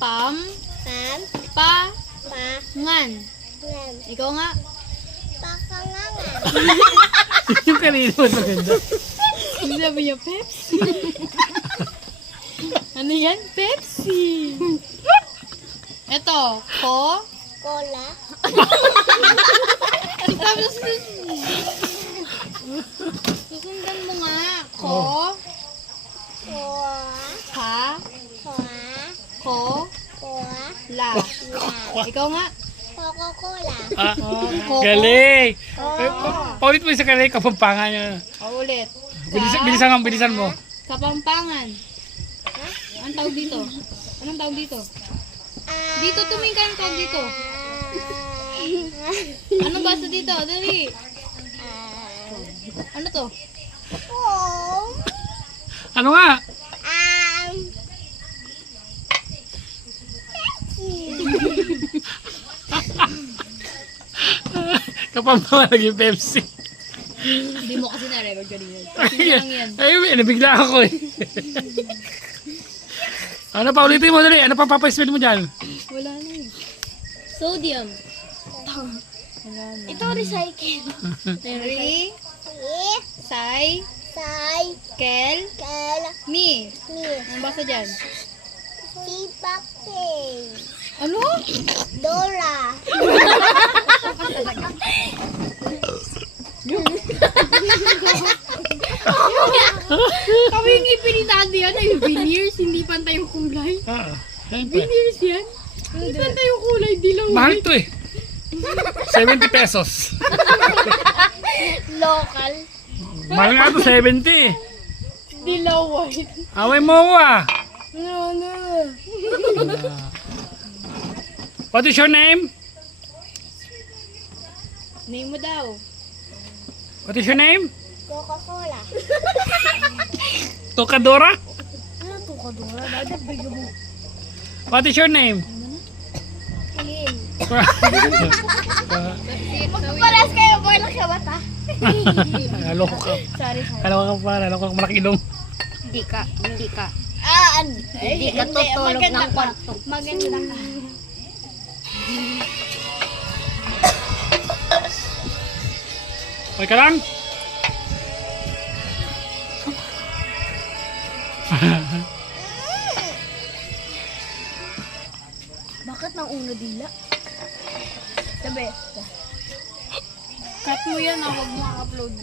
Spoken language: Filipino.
Pam. Pa. Ngan. Ikaw nga. Yung kanina mas maganda. Ano sabi niya? Pepsi. Ano yan? Pepsi. Ito. Cola. Tapos, susundan mo nga. Ka. La. Ikaw nga. Coca-Cola. Galing! Paulit mo yung sa kanina, kapampangan niya. Ulit. Bilisan mo. Kapampangan. Anong tawag dito? Anong tawag dito? Dito, tumingin ka ng tawag dito. Anong basa dito? Dali. Ano to? Ano nga? Kapampangan naging Pepsi. Hindi mo kasi na-record kanina. Kasi lang yan. Ay, nabigla ako eh. Ano pa, ulitin mo dali. Ano pa papaisipin mo dyan? Wala na eh. Sodium. Wala na. Ito recycle. Kel. Mi. Ang basa dyan? Ano? Dora. Kami yung ipinitahan yan ay veneers, hindi pantay yung kulay. Siyempre. Veneers yan? Hindi pantay yung kulay, dilaw. Mahal to eh. 70 pesos. Local. Mahal nga to, 70 eh. Dilaw white. Away mo ako ah. No. What is your name? Name mo daw. What is your name? Coca-Cola. Tokadora? Ano to, Kadora? Dadagdagan mo. What is your name? Lin. Magpaparas kayo, boy lang siya bata. Aloko ka. Sorry. Aloko ka malaki ilong. Hindi ka. Hindi ka tutulog ng kwarto. Maganda ka. Okay ka lang? Bakit nang una dila? Sabi. Cut mo yan, huwag mo upload.